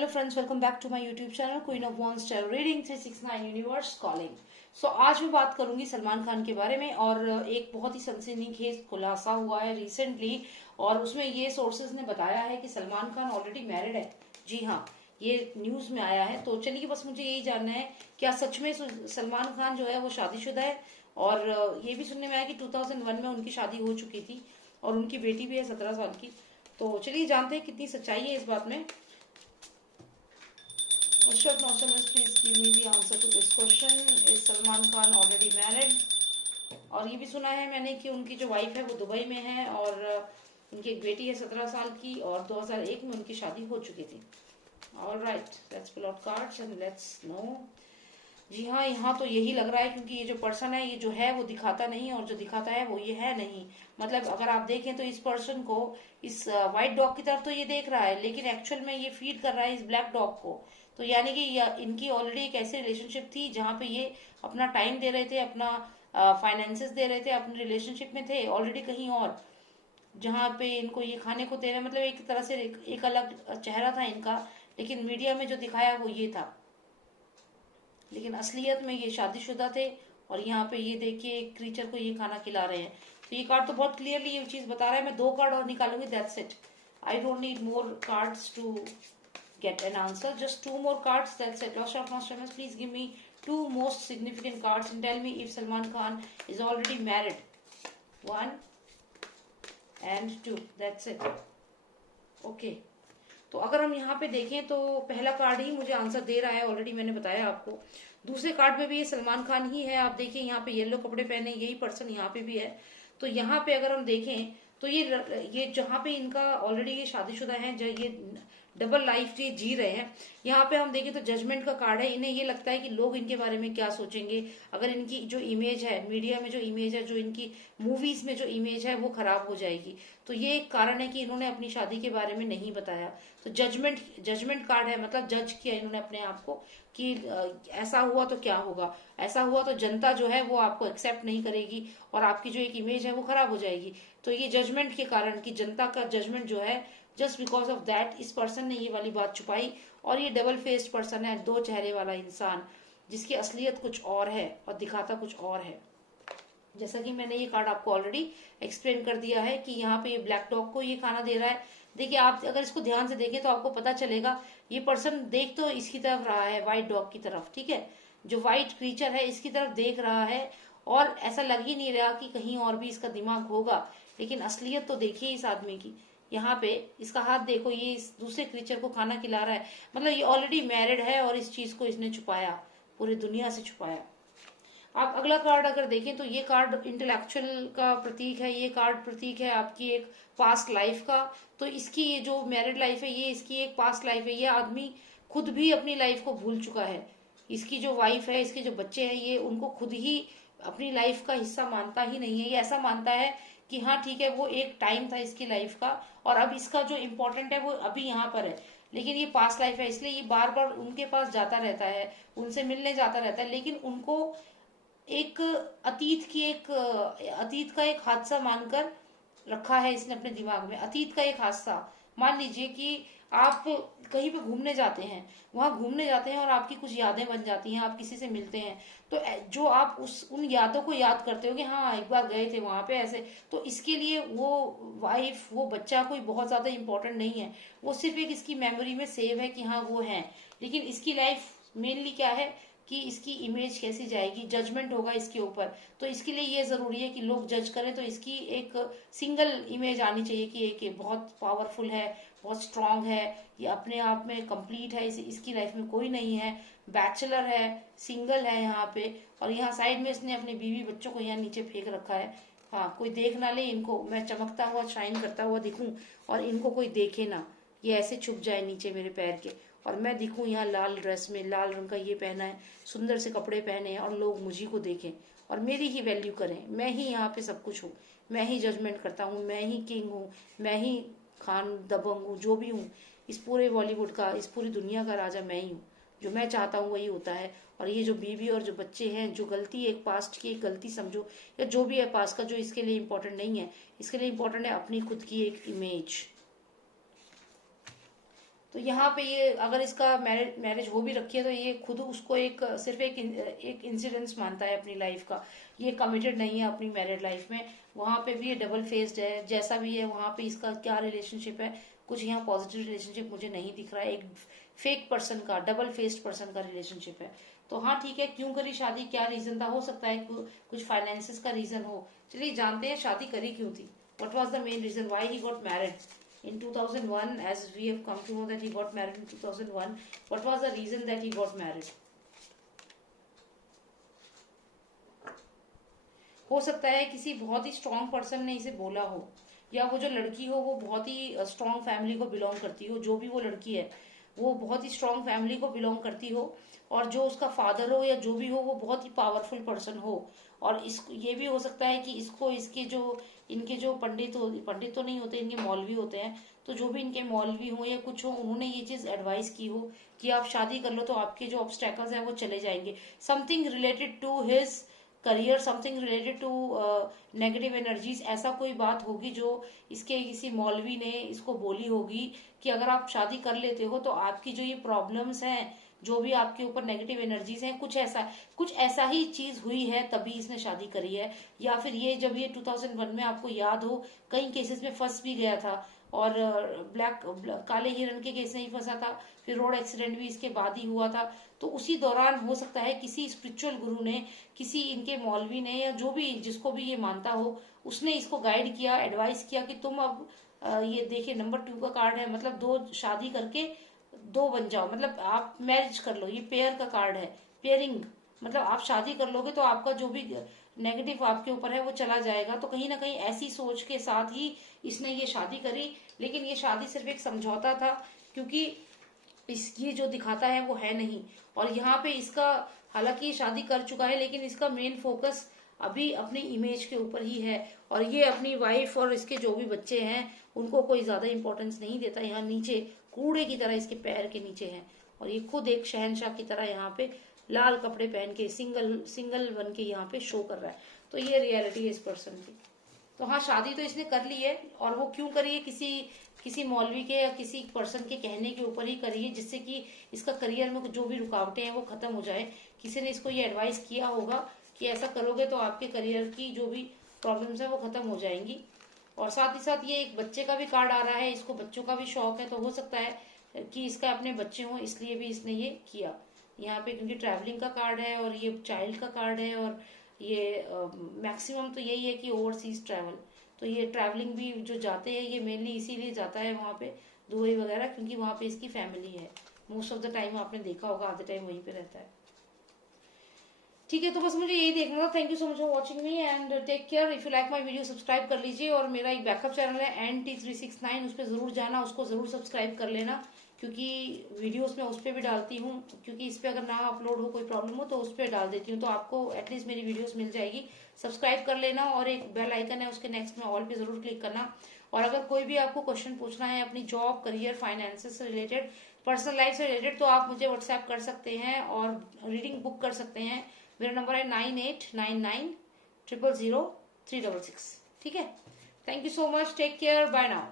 Hello friends, welcome back to my YouTube channel queen of wands tarot reading 369 universe calling. So आज मैं बात करूंगी सलमान खान के बारे में और एक बहुत ही सनसनीखेज खुलासा हुआ है रिसेंटली। और उसमें ये सोर्सेज ने बताया है कि सलमान खान ऑलरेडी मैरिड है। जी हाँ, ये न्यूज में आया है। तो चलिए, बस मुझे यही जानना है, क्या सच में सलमान खान जो है वो शादीशुदा है। और ये भी सुनने में आया कि 2001 में उनकी शादी हो चुकी थी और उनकी बेटी भी है 17 साल की। तो चलिए जानते हैं कितनी सच्चाई है इस बात में। Worship Nausamas, please give me the answer to this question. Is Salman Khan already married? और ये भी सुना है मैंने कि उनकी जो वाइफ है वो दुबई में है और उनकी एक बेटी है 17 साल की और 2001 में उनकी शादी हो चुकी थी। All right, let's pull out cards and let's know. जी हाँ, यहाँ तो यही लग रहा है क्योंकि ये जो पर्सन है, ये जो है वो दिखाता नहीं और जो दिखाता है वो ये है नहीं। मतलब अगर आप देखें तो इस पर्सन को, इस व्हाइट डॉग की तरफ तो ये देख रहा है, लेकिन एक्चुअल में ये फीड कर रहा है इस ब्लैक डॉग को। तो यानी कि इनकी ऑलरेडी एक ऐसी रिलेशनशिप थी जहाँ पे ये अपना टाइम दे रहे थे, अपना फाइनेंसेस दे रहे थे, अपने रिलेशनशिप में थे ऑलरेडी कहीं और, जहाँ पे इनको ये खाने को दे रहे। मतलब एक तरह से एक अलग चेहरा था इनका, लेकिन मीडिया में जो दिखाया वो ये था, लेकिन असलियत में ये शादीशुदा थे। और यहाँ पे ये देखिए एक क्रीचर को ये खाना खिला रहे हैं। तो ये कार्ड तो बहुत क्लियरली ये चीज बता रहा है। मैं 2 कार्ड और निकालूंगी, that's it. I don't need more cards to get an answer. Just 2 more cards, that's it. Lost of Nostradamus, please give me 2 most significant cards and tell me if Salman Khan is already married. 1 and 2, that's it. Okay. तो अगर हम यहाँ पे देखें तो पहला card ही मुझे answer दे रहा है, ऑलरेडी मैंने बताया आपको। दूसरे कार्ड में भी ये सलमान खान ही है। आप देखिए यहाँ पे येलो कपड़े पहने यही पर्सन यहाँ पे भी है। तो यहाँ पे अगर हम देखें तो ये जहाँ पे इनका ऑलरेडी ये शादीशुदा है, जो ये डबल लाइफ ये जी रहे हैं, यहाँ पे हम देखें तो जजमेंट का कार्ड है। इन्हें ये लगता है कि लोग इनके बारे में क्या सोचेंगे अगर इनकी जो इमेज है मीडिया में, जो इमेज है, जो इनकी मूवीज में जो इमेज है वो खराब हो जाएगी। तो ये एक कारण है कि इन्होंने अपनी शादी के बारे में नहीं बताया। तो जजमेंट कार्ड है, मतलब जज किया इन्होंने अपने आप को कि ऐसा हुआ तो क्या होगा, ऐसा हुआ तो जनता जो है वो आपको एक्सेप्ट नहीं करेगी और आपकी जो एक इमेज है वो खराब हो जाएगी। तो ये जजमेंट के कारण, कि जनता का जजमेंट जो है, जस्ट बिकॉज ऑफ दैट इस पर्सन ने ये वाली बात छुपाई। और ये डबल फेस्ड पर्सन है, 2 चेहरे वाला इंसान, जिसकी असलियत कुछ और है और दिखाता कुछ और है। जैसा कि मैंने ये कार्ड आपको ऑलरेडी एक्सप्लेन कर दिया है कि यहाँ पे ये ब्लैक डॉग को ये खाना दे रहा है। देखिए, आप अगर इसको ध्यान से देखें तो आपको पता चलेगा ये पर्सन देख तो इसकी तरफ रहा है, व्हाइट डॉग की तरफ, ठीक है, जो व्हाइट क्रीचर है इसकी तरफ देख रहा है। और ऐसा लग ही नहीं रहा कि कहीं और भी इसका दिमाग होगा, लेकिन असलियत तो देखिए इस आदमी की। यहाँ पे इसका हाथ देखो, ये इस दूसरे क्रीचर को खाना खिला रहा है। मतलब ये ऑलरेडी मैरिड है और इस चीज को इसने छुपाया, पूरी दुनिया से छुपाया। आप अगला कार्ड अगर देखें तो ये कार्ड इंटेलेक्चुअल का प्रतीक है। ये कार्ड प्रतीक है आपकी एक पास्ट लाइफ का। तो इसकी ये जो मैरिड लाइफ है, ये इसकी एक पास्ट लाइफ है। ये आदमी खुद भी अपनी लाइफ को भूल चुका है। इसकी जो वाइफ है, इसके जो बच्चे हैं, ये उनको खुद ही अपनी लाइफ का हिस्सा मानता ही नहीं है। ये ऐसा मानता है कि हाँ ठीक है, वो एक टाइम था इसकी लाइफ का और अब इसका जो इम्पोर्टेंट है वो अभी यहाँ पर है, लेकिन ये पास्ट लाइफ है। इसलिए ये बार बार उनके पास जाता रहता है, उनसे मिलने जाता रहता है, लेकिन उनको एक अतीत का एक हादसा मानकर रखा है इसने अपने दिमाग में। अतीत का एक हादसा मान लीजिए कि आप कहीं पे घूमने जाते हैं, वहां घूमने जाते हैं और आपकी कुछ यादें बन जाती हैं, आप किसी से मिलते हैं, तो जो आप उन यादों को याद करते हो कि हाँ एक बार गए थे वहां पे ऐसे। तो इसके लिए वो वाइफ, वो बच्चा कोई बहुत ज्यादा इंपॉर्टेंट नहीं है, वो सिर्फ एक इसकी मेमोरी में सेव है कि हाँ वो है। लेकिन इसकी लाइफ मेनली क्या है कि इसकी इमेज कैसी जाएगी, जजमेंट होगा इसके ऊपर। तो इसके लिए ये जरूरी है कि लोग जज करें तो इसकी एक सिंगल इमेज आनी चाहिए कि एक बहुत पावरफुल है, बहुत स्ट्रांग है, ये अपने आप में कंप्लीट है, इसकी लाइफ में कोई नहीं है, बैचलर है, सिंगल है यहाँ पे। और यहाँ साइड में इसने अपने बीवी बच्चों को यहाँ नीचे फेंक रखा है। हाँ, कोई देख ना ले इनको, मैं चमकता हुआ शाइन करता हुआ दिखूं और इनको कोई देखे ना, ये ऐसे छुप जाए नीचे मेरे पैर के और मैं दिखूं यहाँ लाल ड्रेस में, लाल रंग का ये पहना है, सुंदर से कपड़े पहने हैं और लोग मुझी को देखें और मेरी ही वैल्यू करें। मैं ही यहाँ पे सब कुछ हूँ, मैं ही जजमेंट करता हूँ, मैं ही किंग हूँ, मैं ही खान दबंग हूँ, जो भी हूँ, इस पूरे बॉलीवुड का, इस पूरी दुनिया का राजा मैं ही हूँ। जो मैं चाहता हूँ वही होता है। और ये जो बीवी और जो बच्चे हैं, जो गलती एक पास्ट की एक गलती समझो या जो भी है पास्ट का, जो इसके लिए इम्पोर्टेंट नहीं है, इसके लिए इम्पोर्टेंट है अपनी खुद की एक इमेज। तो यहाँ पे ये अगर इसका मैरिज हो भी रखी है तो ये खुद उसको एक सिर्फ एक इंसिडेंस मानता है अपनी लाइफ का, ये कमिटेड नहीं है अपनी मैरिड लाइफ में। वहां पे भी ये डबल फेस्ड है, जैसा भी है वहां पे इसका क्या रिलेशनशिप है, कुछ यहाँ पॉजिटिव रिलेशनशिप मुझे नहीं दिख रहा है, एक फेक पर्सन का, डबल फेस्ड पर्सन का रिलेशनशिप है। तो हाँ ठीक है, क्यों करी शादी, क्या रीजन था, हो सकता है कुछ फाइनेंसिस का रीजन हो। चलिए जानते हैं शादी करी क्यों थी, what was the main reason why he got married in 2001, as we have come to know that he got married in 2001. What was the reason that he got married? हो सकता है किसी बहुत ही स्ट्रांग पर्सन ने इसे बोला हो, या वो जो लड़की हो वो बहुत ही स्ट्रांग फैमिली को बिलोंग करती हो, जो भी वो लड़की है वो बहुत ही स्ट्रांग फैमिली को बिलोंग करती हो, और जो उसका फादर हो या जो भी हो वो बहुत ही पावरफुल पर्सन हो। और इसको ये भी हो सकता है कि इसको इसके जो इनके जो पंडित तो नहीं होते, इनके मौलवी होते हैं, तो जो भी इनके मौलवी हो या कुछ हो, उन्होंने ये चीज एडवाइस की हो कि आप शादी कर लो तो आपके जो ऑब्स्टेकल्स हैं वो चले जाएंगे, something related to his career, something related to negative energies, ऐसा कोई बात होगी जो इसके किसी मौलवी ने इसको बोली होगी कि अगर आप शादी कर लेते हो तो आपकी जो ये प्रॉब्लम्स हैं, जो भी आपके ऊपर नेगेटिव एनर्जीज हैं, कुछ ऐसा ही चीज हुई है तभी इसने शादी करी है। या फिर ये जब ये 2001 में आपको याद हो कई केसेस में फंस भी गया था, और काले हिरण के केस में ही फंसा था, फिर रोड एक्सीडेंट भी इसके बाद ही हुआ था। तो उसी दौरान हो सकता है किसी स्पिरिचुअल गुरु ने, किसी इनके मौलवी ने, या जो भी जिसको भी ये मानता हो, उसने इसको गाइड किया, एडवाइस किया कि तुम अब ये देखिए नंबर 2 का कार्ड है, मतलब दो शादी करके दो बन जाओ, मतलब आप मैरिज कर लो, ये पेयर का कार्ड है, पेयरिंग, मतलब आप शादी कर लोगे तो आपका जो भी नेगेटिव आपके ऊपर है वो चला जाएगा। तो कहीं ना कहीं ऐसी सोच के साथ ही इसने ये शादी करी, लेकिन ये शादी सिर्फ एक समझौता था, क्योंकि ये जो दिखाता है वो है नहीं। और यहाँ पे इसका, हालांकि ये शादी कर चुका है, लेकिन इसका मेन फोकस अभी अपनी इमेज के ऊपर ही है, और ये अपनी वाइफ और इसके जो भी बच्चे हैं उनको कोई ज्यादा इंपॉर्टेंस नहीं देता। यहाँ नीचे कूड़े की तरह इसके पैर के नीचे है, और ये खुद एक शहनशाह की तरह यहाँ पे लाल कपड़े पहन के सिंगल बन के यहाँ पे शो कर रहा है। तो ये रियलिटी है इस पर्सन की। तो हाँ, शादी तो इसने कर ली है, और वो क्यों करी है, किसी मौलवी के या किसी पर्सन के कहने के ऊपर ही करी है, जिससे कि इसका करियर में जो भी रुकावटें हैं वो खत्म हो जाए। किसी ने इसको ये एडवाइस किया होगा कि ऐसा करोगे तो आपके करियर की जो भी प्रॉब्लम्स है वो खत्म हो जाएंगी। और साथ ही साथ ये एक बच्चे का भी कार्ड आ रहा है, इसको बच्चों का भी शौक है, तो हो सकता है कि इसका अपने बच्चे हों, इसलिए भी इसने ये किया यहाँ पे, क्योंकि ट्रैवलिंग का कार्ड है और ये चाइल्ड का कार्ड है, और ये मैक्सिमम तो यही है कि ओवरसीज ट्रैवल। तो ये ट्रैवलिंग भी जो जाते हैं ये मेनली इसीलिए जाता है वहाँ पे दुबई वगैरह, क्योंकि वहाँ पे इसकी फैमिली है। मोस्ट ऑफ द टाइम आपने देखा होगा, आधे टाइम वहीं पे रहता है। ठीक है, तो बस मुझे यही देखना था। Thank you so much for watching me and take care. If you like my video subscribe कर लीजिए, और मेरा एक बैकअप चैनल है NT369, उस पर जरूर जाना, उसको जरूर सब्सक्राइब कर लेना, क्योंकि वीडियोस में उस पर भी डालती हूँ, क्योंकि इस पर अगर ना अपलोड हो, कोई प्रॉब्लम हो, तो उस पर डाल देती हूँ, तो आपको एटलीस्ट मेरी वीडियोस मिल जाएगी। सब्सक्राइब कर लेना, और एक बेल आइकन है उसके नेक्स्ट में ऑल पे जरूर क्लिक करना। और अगर कोई भी आपको क्वेश्चन पूछना है अपनी जॉब, करियर, फाइनेंसेस से रिलेटेड, पर्सनल लाइफ से रिलेटेड, तो आप मुझे व्हाट्सएप कर सकते हैं और रीडिंग बुक कर सकते हैं। मेरा नंबर है 9899000366। ठीक है, thank you so much, take care, bye now.